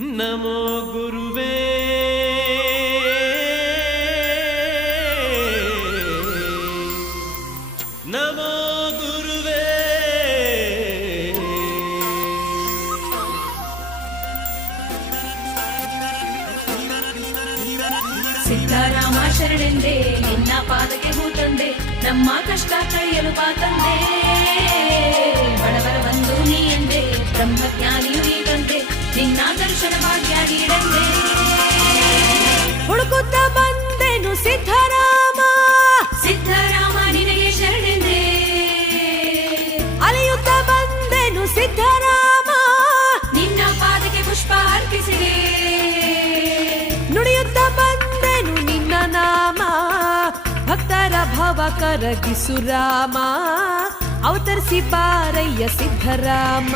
ನಮೋ ಗುರುವೇ ನಮೋ ಗುರುವೇ ಸಿದ್ಧರಾಮ ಶರಣೆಂದೇ ನಿನ್ನ ಪಾದಕ್ಕೆ ಹೂ ತಂದೆ ನಮ್ಮ ಕಷ್ಟ ಕಳೆಯಲು ಬಾ ತಂದೆ ಬಡವರ ಬಂದು ನೀ ಎಂದೆ ಬ್ರಹ್ಮಜ್ಞಾನಿಯು ನೀ ತಂದೆ ನಿನ್ನ ದರ್ಶನ ಭಾಗ್ಯ ನೀಡಂದೆ ಹುಡುಕುತ್ತ ಬಂದೆನು ಸಿದ್ಧರಾಮ ಸಿದ್ಧರಾಮ ನಿನಗೆ ಶರಣೆಂದೆ ಅಲೆಯುತ್ತ ಬಂದೆನು ಸಿದ್ಧರಾಮ ನಿನ್ನ ಪಾದಕ್ಕೆ ಪುಷ್ಪ ಅರ್ಪಿಸಿದೆ ನುಡಿಯುತ್ತ ಬಂದೆನು ನಿನ್ನ ನಾಮ ಭಕ್ತರ ಭವ ಕರಗಿಸು ರಾಮ ಅವತರಿಸಿ ಬಾರಯ್ಯ ಸಿದ್ಧರಾಮ